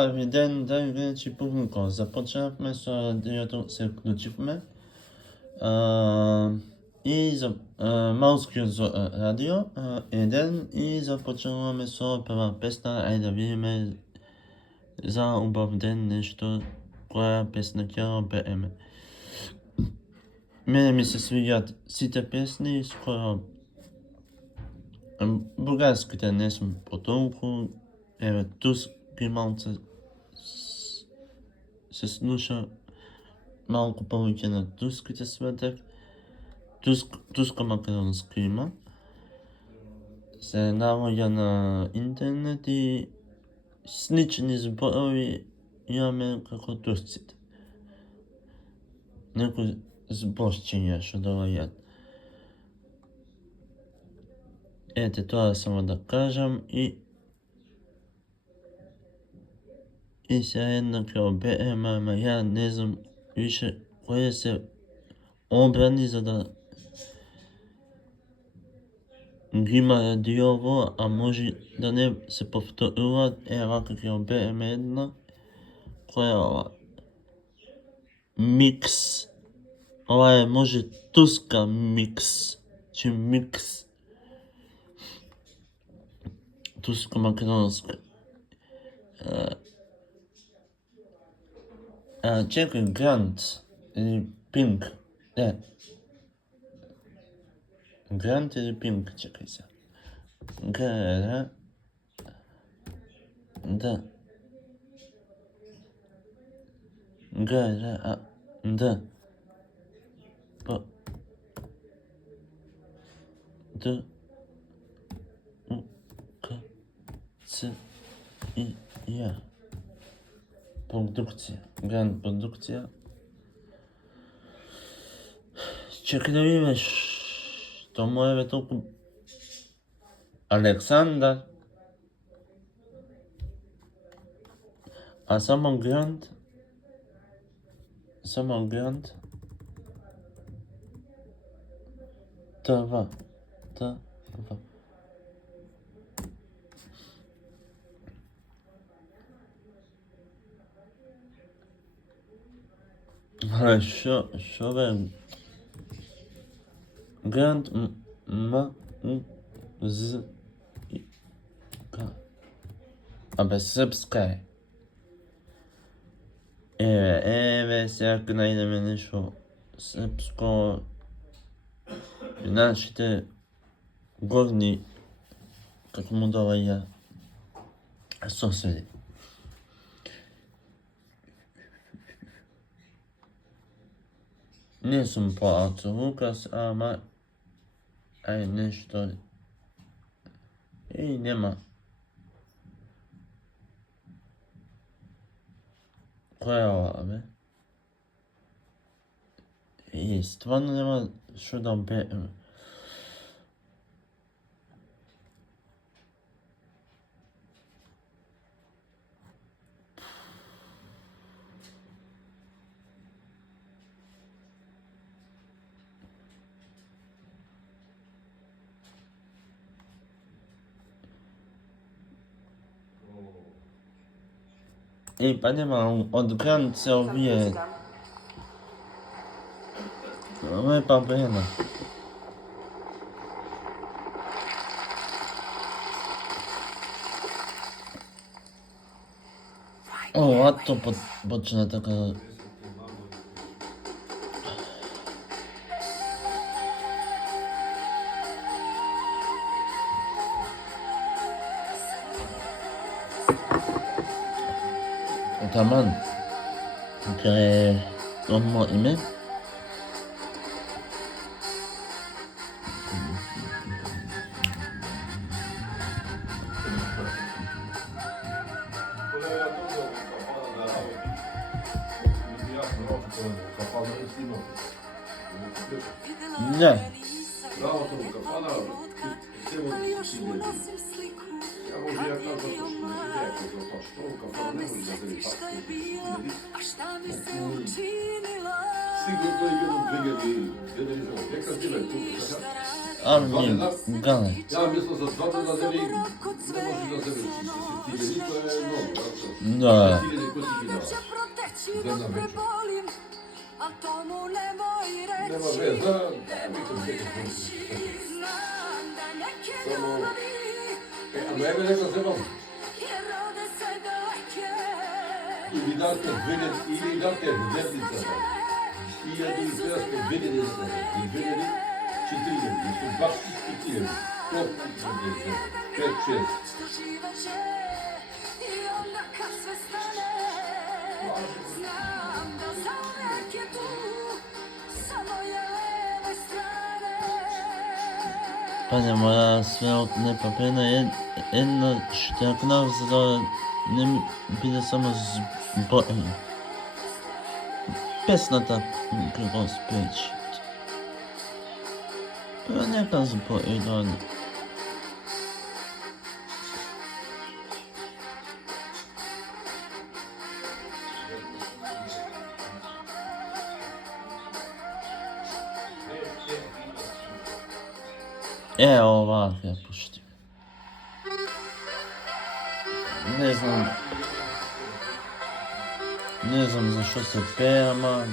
Първи ден, да речи публика. Започнахме с радиото, се включихме. И малскиот радио еден и започнуваме со прва песна. Ајде да видиме за убав ден нешто, која песна ќе пееме. Мене ми се свиѓаат сите песни, скоро бугарските не сум потолку, еве турски малце се слуша, малку повеќе на турските светев, турско-македонски има, се наоѓа на интернет и слични зборови имаме како турците. Некои зборчиња што доаѓаат. Ете, тоа само да кажам и се еднакво беем, ама ја не знам више кој се обрани за да ги има радиово, а може да не се повторуваат. Вака ќе бееме една која ова микс. Ова е може турска микс, че микс турско-македонска. Чекај, Грант или Пинк? Не. Грант или Пинк, чекај се. Грант. Да. Да. П. Д. У. К. Ц. И. Я. Продукција. Грант продукција. Чекај да видиме што му е толку. Александар. А само Грант. Само Грант. Това. Шо бе? Грант М З К. Абе српска е. Еве, сега ќе најдеме нешто српско. Нашите горни, како му доаѓа, соседи. Не сум по Ацо Лукас, ама ај нешто. Нема. Која е ова, бе? Стварно нема што да бееме. Па нема, од Грант се овие. Ова е па Брена. Ато почна така. Таман. Кај омо име. Не. Sigurno je jedan 2000 neka bila je tu. Ali mi je galet. Ja mislim za svako da ne može da se vrši. Tiljeni to je mnogo. Da. Tiljeni ko ti gida. Jedna večer. Nema veza, mislim samo... A mene neka se vam. Ili date vjernica. I ja ti sve ste vidjeli da i vidjeli 4.000, su baš 4.000. To je 5-6. Pazi, moja sve okne papirna jedna štrjakna za da ne bude samo pesnata kroz peć. Neka zbojna. Ovako ja puštim. Ne znam za što se peva,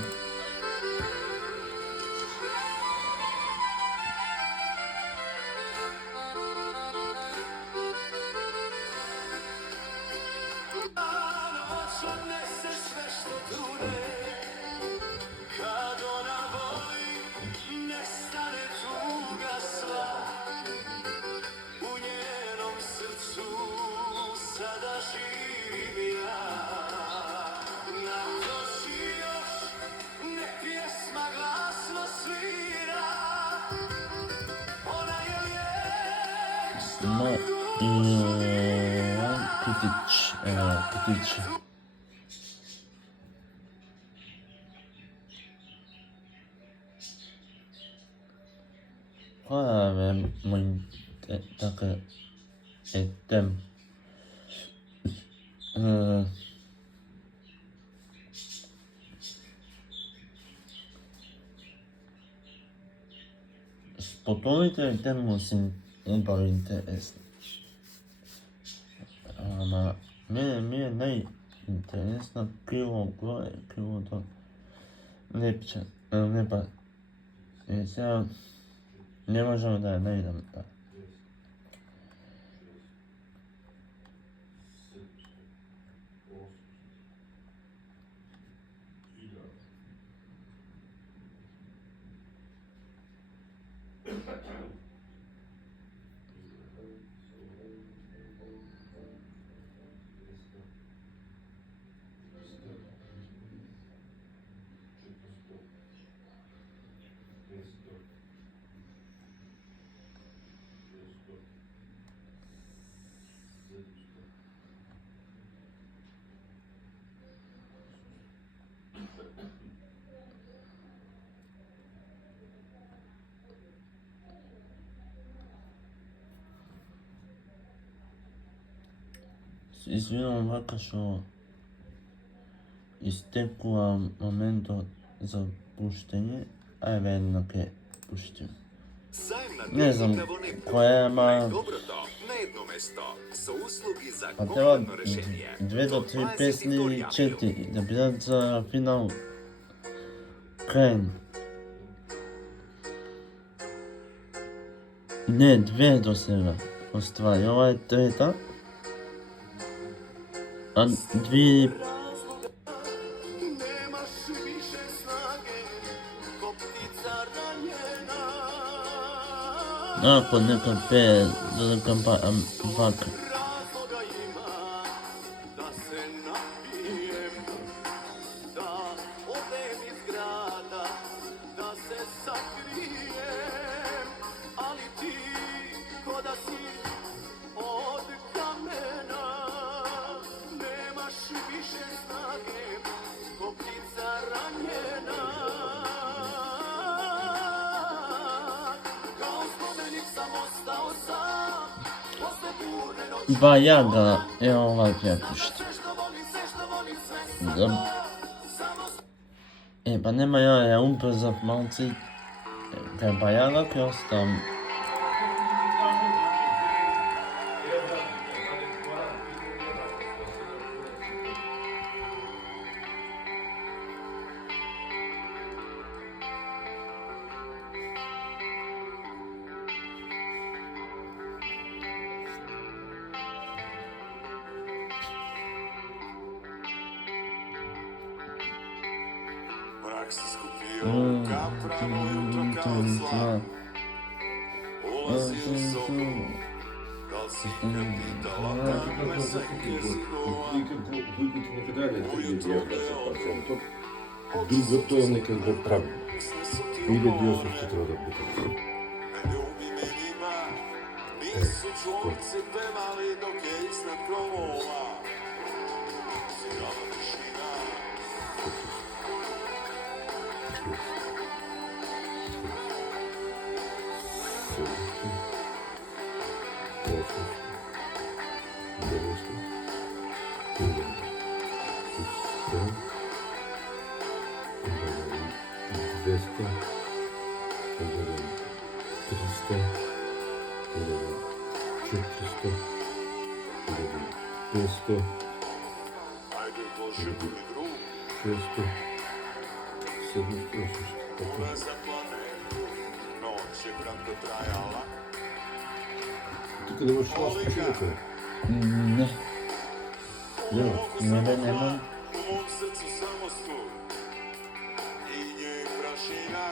Pitić. Koja je moj tako etem. Спортовите теми са много интересни. Ама ми е най-интересно криво горе, криво долу. Не па. И сега не можем да я найдем. Извинувам вака што истекува моментот за пуштење, а еве едно ке пуштим. Не знам која е, ама... А треба 2 до 3 песни или 4 да бидат за финал крајен. Не, 2 до сега оствари, ова е трета. А 2... Ако нека пее, за да кампа вака. Бајага е овај пјатушт. Па нема ја убрзав малци. Кај Бајага ќе оставам Ak si skupio kapravo jutro kao zla, ulazio u sobu, da li si ikad pitala da me sa jezikova? Които некогда не видел процентов, другото некогда правилно. 1800 трябва да бъде. Ne ljubi me njima, nisu čvorci pevali dok je iznad krovova. Sirala tišina, ajde Bože budi drug, ove za planetu, noć je kratko trajala. Тук не можеш да спиш. Не, Ja. не немам. U mom srcu samo stur i nje prašina,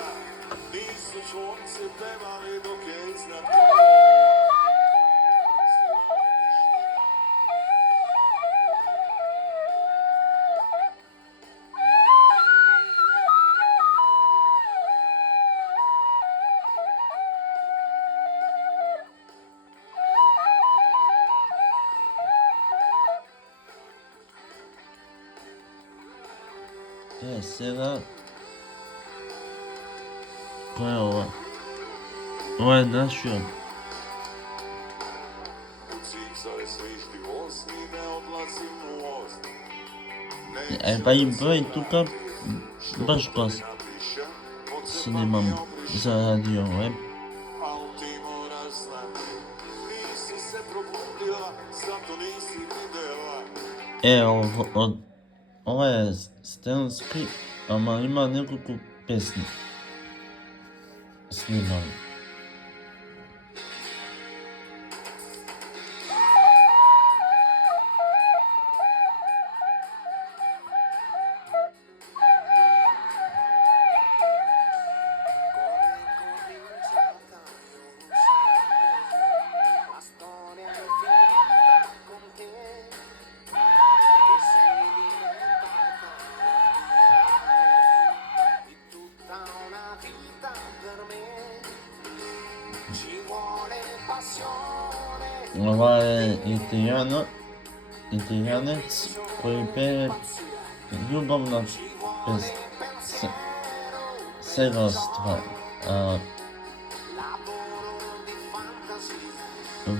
nisu čvorci pevali dok je iznad krovova. Svirala tišina. Сега... Кој е ова? Ова е нашиот. U cipsare svišti osmi, ne odlazim u osmi. Па и број тука баш кога Napišem, od снимам за радио веб. a u timo razlani. Nisi se probudila, zato nisi videla. Ова е стенски, ама има неколку песни снимам. La storia è finita con te, che sei diventata di tutta una vita per me. Ci vuole passione, Ова е италијанец кој пее љубовна песна. Сега ствар. lavoro di fantasia,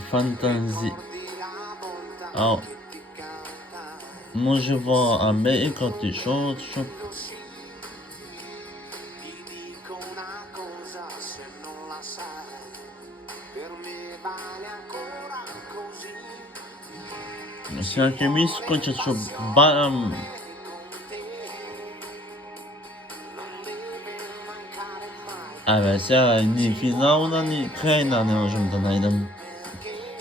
Фантази. di la volta А che canta. може во Америка отишол, што Ti dico una cosa se non la sai, per me vale ancora così. сега ќе ми искочат што барам Con te non deve mancare mai, сега ни финална, ни крајна не можам да најдам.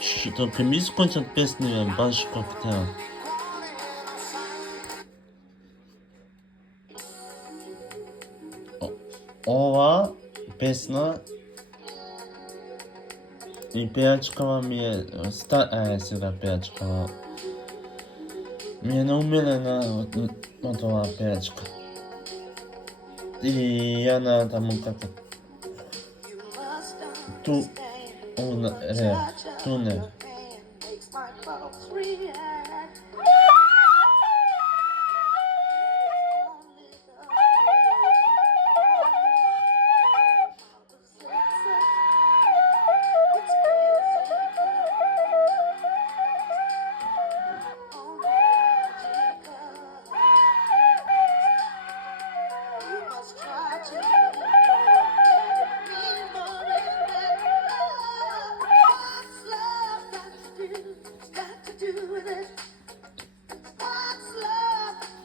Што ќе ми искочат песни баш како треба. Ова песна и пејачкава ми е сега пејачкава ми е наумилена од оваа пејачка. И ја натаму како ту не.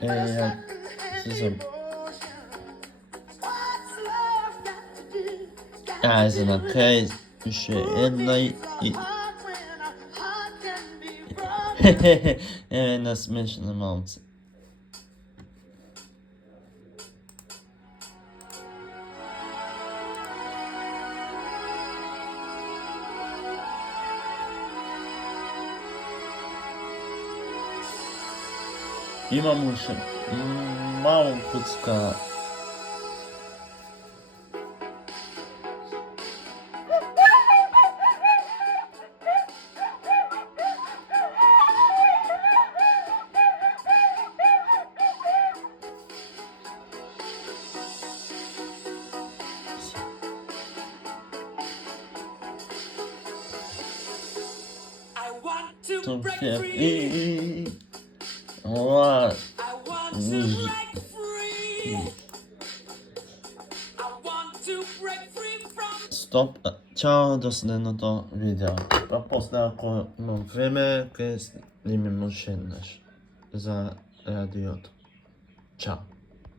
Ја се знам. За на крај уште една и една смешна малце. Имам уште мало куцка. I want to To break get free. What? I want to break free. I want to break free from. Stop. Ciao do следното видео. Па после ако имам време, ке снимем уште еднаш за радиото. Чао.